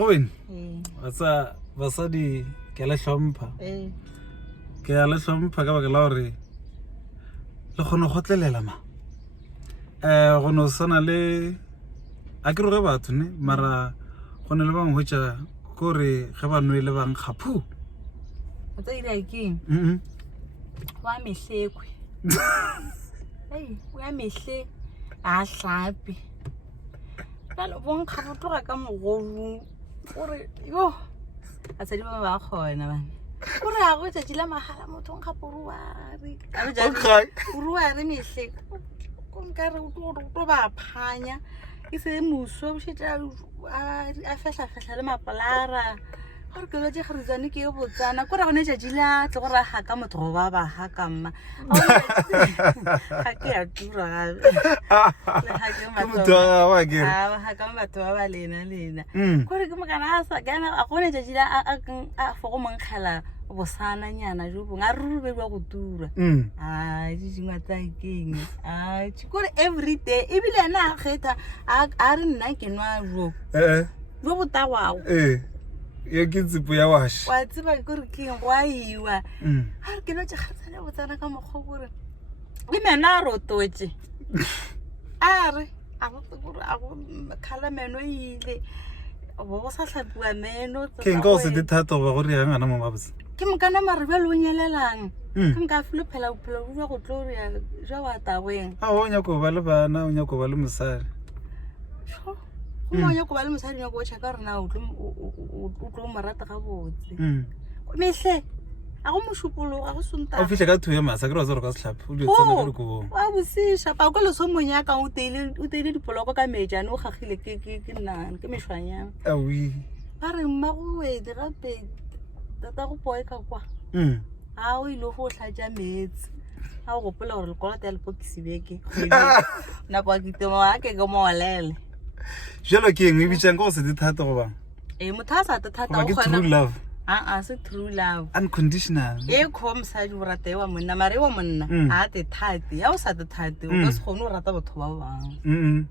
Owen, whatsa basadi ke la hlompha. Ke ya le hlompha ka baka la hore le khona go tlelela ma. Go no sana le a ke re batho ne mara go ne le bang hotsa gore ge ba nwele bang khaphu. O tsa ira king. Wa mehlekwe. Wa mehle a hlapi. Ba bon khabotoga ka mogoru. Ore yo a tsa di ba khona ba. Ore a go tsa la mahala motho nka poruari. Okay. Poruari mehle. Ko nka re o ba phanya. E se muso o shita a fehla le mapalara. Gore ke le ge re tsane ke go tsana gore go ne jajila tlo ra ha ka motho ba ba ha ka mma ha ke a tura le ha ke ha ka batho ba lena gore ke mokana sa kana a go ne jajila a fo go monkgela bosana nyana jo bo nga rube go tura di dingwa tsa keng gore every day e bile na kgetha a re nna ke nwa jo jo botawago ya kitsipo ya wash wa tsiba gore ke ngwa iwa ha ke no tshagatsana botsana ka mogho gore le mena rotoetse are a go gore a go khala meno ile bo sa hlapua meno ke nka o se dithato ba gore ya ngana mo mabotse ke mokana marebe lo nyelelang ke nka filo phela bophelo go tlore ya ja wa taweng a o nya ko ba le bana o nya ko ba le mosadi mo nya ko ba le mosadi nya go tshaka rena o tlo marata ga botse mehle a go moshupolo ga go sonta o fihle ka thuya masa ke re tsoro ka sehlapha o di tsena ka dikobong wa bosisha pa go le so monya ka o teile dipoloko ka mejane o gagile ke nna ke meshwanya awi ba re mma go we di gape tata go poe ka kwa a o ile go hlaja metsi a go gopola gore le kolata ya lepokisi beke na kwa kitemo a ke go molele jelo ke eng e bitsang go se dithato go ba mothasa thata o true love se true love unconditional khom sa di rata wa monna mare wa monna a te thate ya o sa te thate o se khone o rata batho ba bang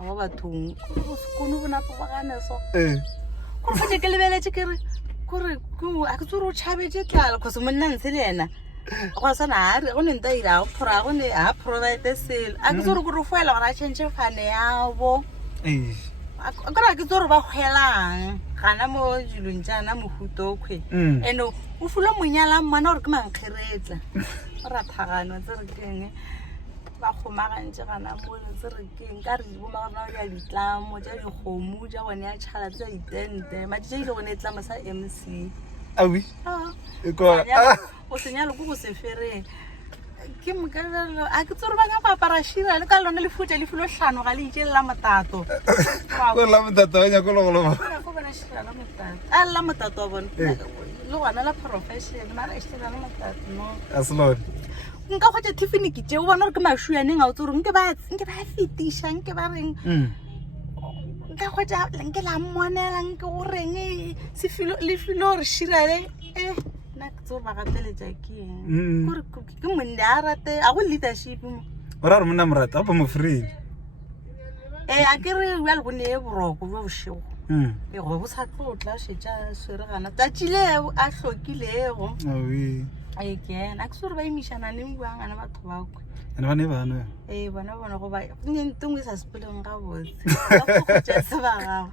a ba bathong o se khone bona pa kana so go fa ke lebeletse ke re gore a ke tsoro chabetse tlala go se monna ntse le ena go sana re go nenta ira o phora go ne a provide sel a ke tsoro go re fuela ga change fane yabo akora ke tsoro ba khwelang gana mo julung jana mohuto khwe eno o fulo monyala mmana gore ke mankgeretla ra thagano tse re keng ba khomagantse gana mo tse re keng ka re bo magana ya ditlamo ja di khomu ja bone ya chala tse itente ma di ile go netla masa MC awi ko o senyalo go se fereng ke mokagalo a ke tsoro ba nya papara shira le ka lona le futle le fulo hlano ga le itse la matato go la matato nya go lo go bona shira la matato a la matato a bona le gona la profession mara shira la matato no aslot nka go tse Tiffany ke tse o bona re ke mashuyaneng a o tsoro nke ba fitisha nke ba reng nka go tsa nke la mmonela nke go reng se filo le filo re shira le na ke tsoro ba gateletsa ke gore ke monde a rate a go leadership mo ora re monna morata ba mo free a ke re wa le bone boroko bo boshego go bo sa tlotla shetja swere gana tatile a hlokilego awi ke na ke tsoro ba imishana le buang ana batho ba kwa ene bane bana bona go ba ntungwe sa sepeleng ga botse ga go tsa se ba gago